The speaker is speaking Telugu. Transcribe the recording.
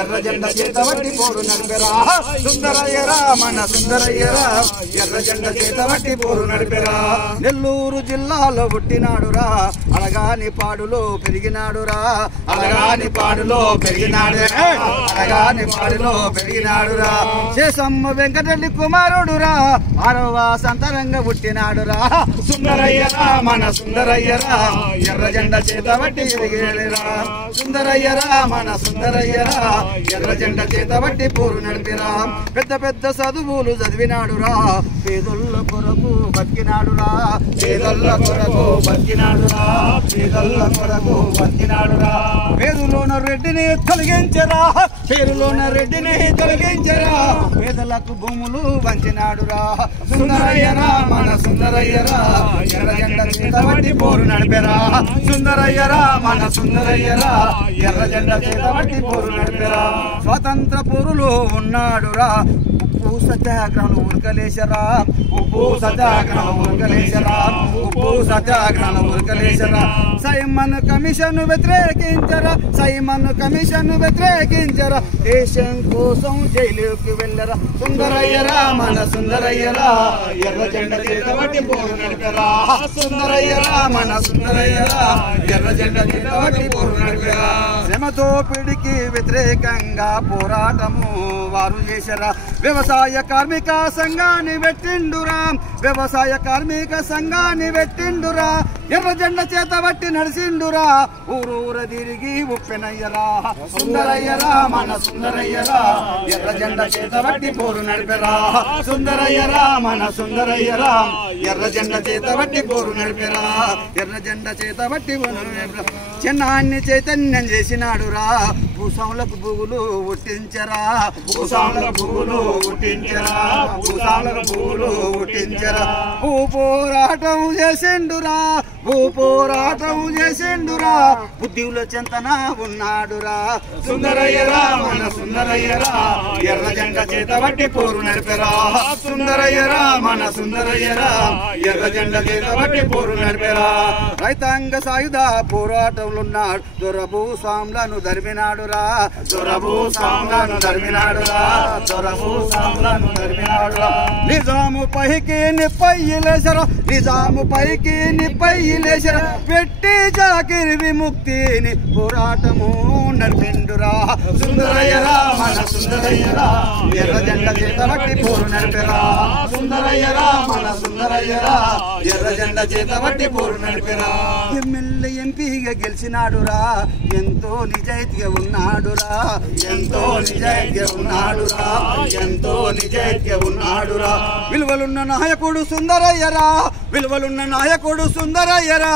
ఎర్ర జెండా చేతబట్టి పోరు నడిపెరా సుందరయ్యరా మన సుందరయ్యరా ఎర్ర జెండా చేతబట్టి పోరు నడిపెరా నెల్లూరు జిల్లాలో పుట్టినాడురా అలగాని పాడులో పెరిగినాడురా అలగాని పాడులో పెరిగినాడు అలగాని పాడులో పెరిగినాడురా శేషమ్మ వెంకటరెడ్డి కుమారుడురా 6వ సంతరంగా పుట్టినాడురా సుందరయ్యరా మన సుందరయ్యరా ఎర్ర జెండా చేతబట్టి ఎదిగేరా సుందరయ్యరా మన సుందరయ్యరా ఎర్ర జెండా చేతబట్టి పోరు నడిపిరా పెద్ద పెద్ద చదువులు చదివినాడురా పేదొల్ల కొరకు బతికినాడురా పేదొల్ల కొరకు బతికినాడురా పేదొల్ల కొరకు బతికినాడురా పేరులోన రెడ్డిని తొలగించరా పేరులోన రెడ్డిని తొలగించరా పేదలకు భూములు వంచినాడురా సుందరయ్యరా మన సుందరయ్యరా ఎర్ర జెండా చేతబట్టి పోరు నడిపెరా సుందరయ్యరా మన సుందరయ్యరా ఎర్ర జెండా చేతబట్టి పోరు నడిపెరా స్వాతంత్ర పోరులో ఉన్నాడురా ఉప్పు సత్యాగ్రహం ఉరకలేశరా ఉప్పు సత్యాగ్రహం ఉరకలేశరా ఉప్పు సత్యాగ్రహం ఉరకలేశరా సైమన్ కమిషన్ వ్యతిరేకించరా సైమన్ కమిషన్ వ్యతిరేకించరా దేశం కోసం జైలుకి వెళ్ళరా సుందరయ్యరా మన సుందరయ్యరా ఎర్ర జెండా చేతబట్టి పోరు నడిపెరా సుందరయ్యరా మన సుందరయ్యరా ఎర్ర జెండా చేతబట్టి పోరు నడిపెరా శ్రమతో పిడికి వ్యతిరేకంగా పోరాటము వారు చేశారా వ్యవసాయ కార్మిక సంఘాన్ని పెట్టిండురా వ్యవసాయ కార్మిక సంఘాన్ని పెట్టిండురా ఎర్ర జెండా చేతబట్టి నడిచిండురా ఊరూర తిరిగి ఉప్పెనయ్యరా సుందరయ్యరా మన సుందరయ్యరా ఎర్ర జెండా చేతబట్టి పోరు నడిపెరా సుందరయ్యరా మన సుందరయ్యరా ఎర్ర జెండా చేతబట్టి పోరు నడిపెరా ఎర్ర జెండా చేతబట్టి చిన్నాన్ని చైతన్యం చేసినాడురా భూస్వాములకు భూగులు ఉట్టించరా భూస్వాములకు భూగులు ఉట్టించరా భూస్వాములకు భూగులు ఉట్టించరా భూ పోరాటం చేసిండురా భూ పోరాటం చేసిండురా బుద్ధివుల చెంతన ఉన్నాడురా సుందరయ్యరా మన సుందరయ్యరా ఎర్ర జెండా చేతబట్టి పోరు నడిపెరా సుందరయ్యరా మన సుందరయ్యరా ఎర్ర జెండా చేతబట్టి పోరు నడిపెరా రైతాంగ సాయుధ పోరాటంలో ఉన్నాడు దొరభూస్వాములను ధర్మినాడురా దొరభూస్వాములను ధర్మినాడురా దొరభూస్వాములను ధర్మినాడురా నిజాము పైకి నిప్పయ్యలేసరా నిజాము పైకి నిప్పయ్యలేసరా పెట్టి జాకిరి విముక్తిని పోరాటము నడిపిండురా సుందరయ్యరా మన సుందరయ్యరా ఎర్ర జెండా చేతబట్టి పోరు నడిపెరా సుందరయ్యరా మన సుందరయ్యరా ఎర్ర జెండా చేతబట్టి పోరు నడిపెరా ఎమ్మెల్యే ఎంపీగా గెలిచినాడురా ఎంతో నిజాయితీగా ఉన్నాడురా ఎంతో నిజాయితీగా ఉన్నాడురా ఎంతో నిజాయితీగా ఉన్నాడురా విలువలున్న నాయకుడు సుందరయ్యరా విలువలున్న నాయకుడు సుందరయ్యరా